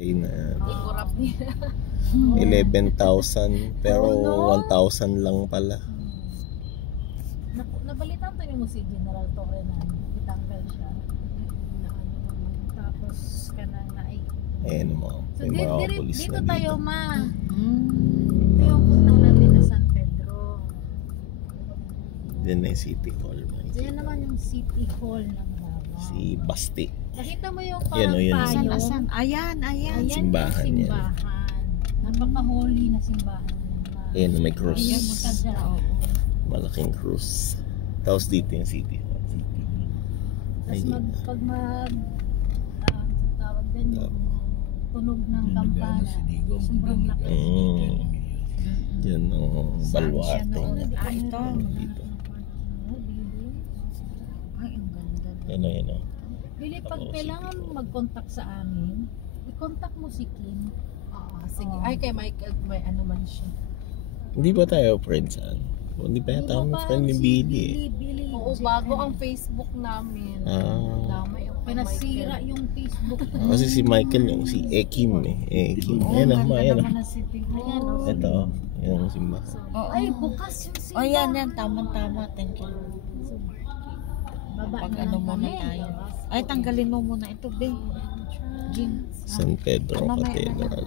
Ay na Ikurap niya. 11,000 pero 1,000 lang pala. Nabalitan to mo si General Torre na itanggal siya. Tapos kanang naay. Ayan mo. So May mga pulis dito na tayo dito. ma. Ito yung puntang natin na San Pedro. Diyan na yung City Hall. Diyan naman yung City Hall ng Davao. Si Basti. Nakita mo yung Yan, parang yan. payo. Asan? Ayan. Ayan Simbahan yung yan. simbahan. Napaka-holy na simbahan. Ayan, may cross. Ayan, magkadya. Malaking cross. Tapos dito yung City Hall. Tapos tawag din yung tunog ng kampana. Sobrang lakas. Yan ang baluarte niya. Ito. Dito. Ay, ang ganda. Yan o. Bili, pag kailangan mag-contact sa amin, i-contact mo si Kim. Sige. Ay, kay Michael, may ano man siya. Hindi ba tayo friends saan? Hindi pa yata akong friend ni Billy eh. Billy. Oo, bago ang Facebook namin. Damay yung kay Pinasira Michael. yung Facebook. Kasi si Michael yung si Ekim eh. Ekim. Ayan o, ayan o. Ayan, oh. Ito o. Yan ang simbahan. Ay, bukas yung simbahan. Oh, yan. Tama. Thank you. Baba Pag na ano lang muna kami. tayo. Ay, tanggalin mo muna ito, be. Jing. San Pedro Mamaya na. Cathedral.